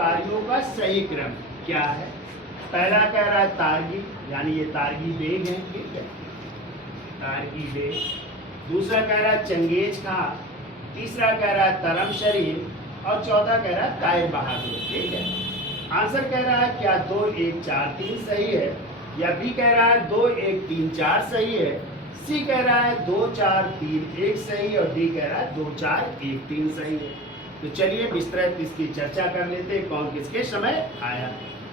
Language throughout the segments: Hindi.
कार्यों का सही क्रम क्या है। पहला कह रहा है तारगी, यानी ये तारगी बेग है, ठीक है, तारगी बेग। दूसरा कह रहा है चंगेज खां, तीसरा कह रहा है तरम शरीर और चौथा कह रहा है ताहिर बहादुर, ठीक है। आंसर कह रहा है क्या 2 1 4 3 सही है, या बी कह रहा है 2 1 3 4 सही है, सी कह रहा है 2 4 3 1 सही और डी कह रहा है 2 4 1 3 सही है। तो चलिए विस्तृत इसकी चर्चा कर लेते हैं कौन किसके समय आया।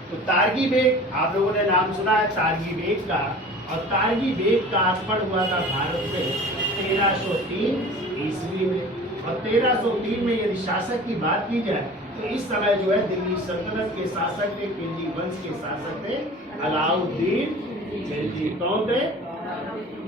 तो तारगी बेग, आप लोगों ने नाम सुना है तारगी बेग का, और तारगी बेग का आगमन हुआ था भारत में 1303 ईस्वी में। और 1303 में यदि शासक की बात की जाए तो इस समय जो है दिल्ली सल्तनत के शासक थे, खिलजी वंश के शासक थे अलाउद्दीन खिलजी। कौन थे?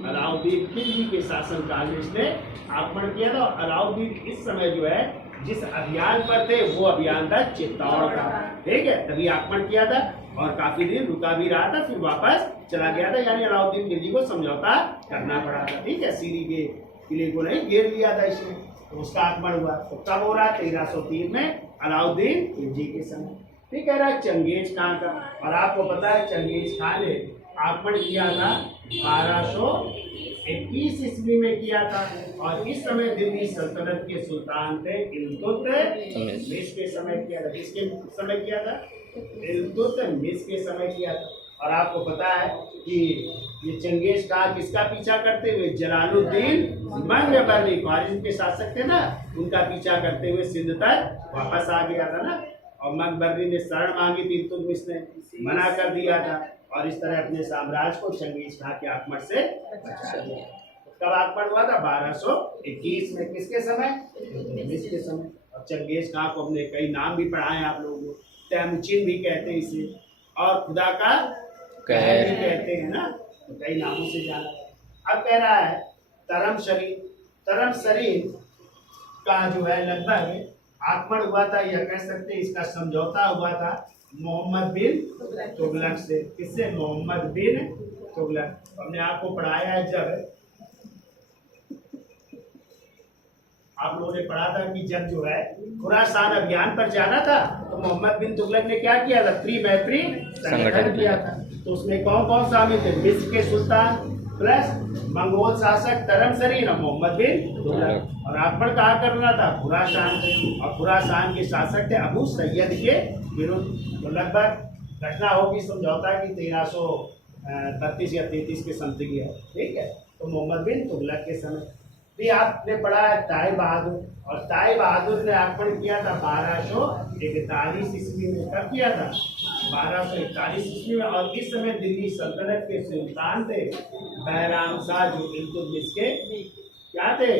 अलाउद्दीन खिलजी के शासन काल में इसने आक्रमण किया था। अलाउद्दीन इस समय जो है जिस अभियान पर थे वो अभियान था चित्तौड़ का, ठीक है, तभी आक्रमण किया था और काफी दिन रुका भी रहा था, फिर वापस चला गया था, यानी अलाउद्दीन खिलजी को समझौता करना पड़ा था, ठीक है, सीरी के किले को नहीं घेर लिया था इसने, तो उसका आक्रमण हुआ। तो कब हो रहा है? 1303 में अलाउद्दीन खिलजी के समय। ठीक कह रहा है चंगेज खां का, और आपको पता है चंगेज खां ने आक्रमण किया था 1221 ईस्वी में किया था, और इस समय दिल्ली सल्तनत के सुल्तान थे इल्तुतमिश के समय किया था। किसके समय किया था? इल्तुतमिश के समय किया था। और आपको पता है कि ये चंगेज खां किसका पीछा करते हुए? जलालुद्दीन मंगबर्नी, ख्वारिज़्म के शासक थे ना, उनका पीछा करते हुए सिंध तक वापस आ गया था ना, और मंगबर्नी ने शरण मांगी थी, इल्तुतमिश ने मना कर दिया था, और इस तरह अपने साम्राज्य को चंगेज खां के आक्रमण से बचा दिया। कब आक्रमण हुआ था? 1221 में। किसके समय? इल्तुतमिश के समय। और चंगेज खां को हमने कई नाम भी पढ़ाए आप लोगों को, तैमुचिन भी कहते हैं इसे, और खुदा का कहर भी कहते हैं ना, तो कई नामों से जाना। अब कह रहा है तरम शरीर का जो है लगभग आक्रमण हुआ था, यह कह सकते हैं इसका समझौता हुआ था मोहम्मद बिन तुगलक से। किससे? मोहम्मद बिन तुगलक। हमने आपको पढ़ाया है, जब आप लोगों ने पढ़ा था कि जब जो है खुरासान अभियान पर जाना था तो मोहम्मद बिन तुगलक ने क्या किया था? त्रिमैत्री संगठन किया था। तो उसमें कौन कौन शामिल थे? मिस्र के सुल्तान प्लस मंगोल शासक तरम शरीर और मोहम्मद बिन तुगलक। और आक्रमण कहाँ करना था? खुरासान से, और खुरासान के शासक थे अबू सैयद के विरुद्ध। तो लगभग घटना होगी समझौता की 1332 या 33 के समथिंग है, ठीक है। तो मोहम्मद बिन तुगलक के समय भी आपने पढ़ा है ताहिर बहादुर, और ताहिर बहादुर ने आक्रमण किया था 1241 ईस्वी में। कब किया था? 1241 ईस्वी में। और इस समय दिल्ली सल्तनत के सुल्तान थे बैराम शाह, जो इल्तुतमिश के क्या थे?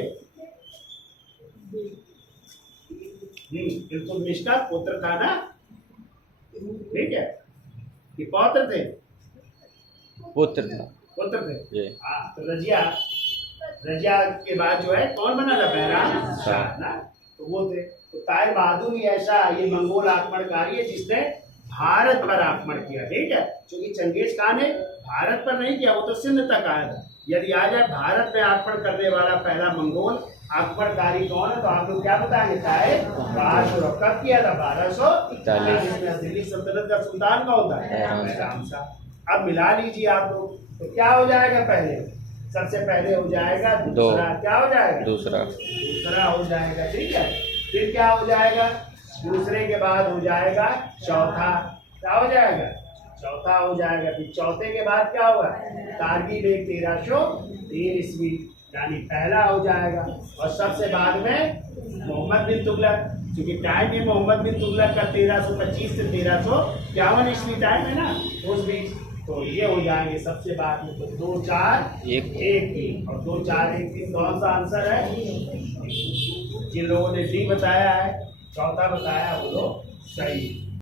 इल्तुतमिश का पुत्र था ना, ठीक है, कि पौत्र थे? पुत्र थे। हाँ, तो रजिया के बाद जो है कौन बना था? बैराम शाह ना, तो वो थे। तो ताहिर बहादुर ही ऐसा ये मंगोल आक्रमणकारी है जिसने भारत पर आक्रमण किया, ठीक है, क्योंकि चंगेज खां ने भारत पर नहीं किया, वो तो सिंध तक आया था। यदि आ जाए भारत में आक्रमण करने वाला पहला मंगोल आक्रमणकारी कौन है, तो आप लोग क्या बताएंगे? ताहिर बहादुर। कब किया था? 1240 में। दिल्ली सल्तनत का सुल्तान कौन था? बैराम शाह। अब मिला लीजिए आप लोग, तो क्या हो जाएगा? पहले सबसे पहले हो जाएगा दूसरा, क्या हो जाएगा? दूसरा हो जाएगा, ठीक है। फिर क्या हो जाएगा? दूसरे के बाद हो जाएगा चौथा, क्या हो जाएगा? चौथा हो जाएगा। फिर चौथे के बाद क्या होगा? तारगी बेग 1303 ईस्वी, यानी पहला हो जाएगा। और सबसे बाद में मोहम्मद बिन तुगलक, क्योंकि टाइम भी मोहम्मद बिन तुगलक का 1325 से 1351 ईस्वी टाइम है ना, उस बीच। तो ये हो जाएंगे सबसे बाद में। तो 2 4 1 3, और 2 4 1 3 कौन सा आंसर है? जिन लोगों ने डी बताया है, चौथा बताया, वो लोग सही।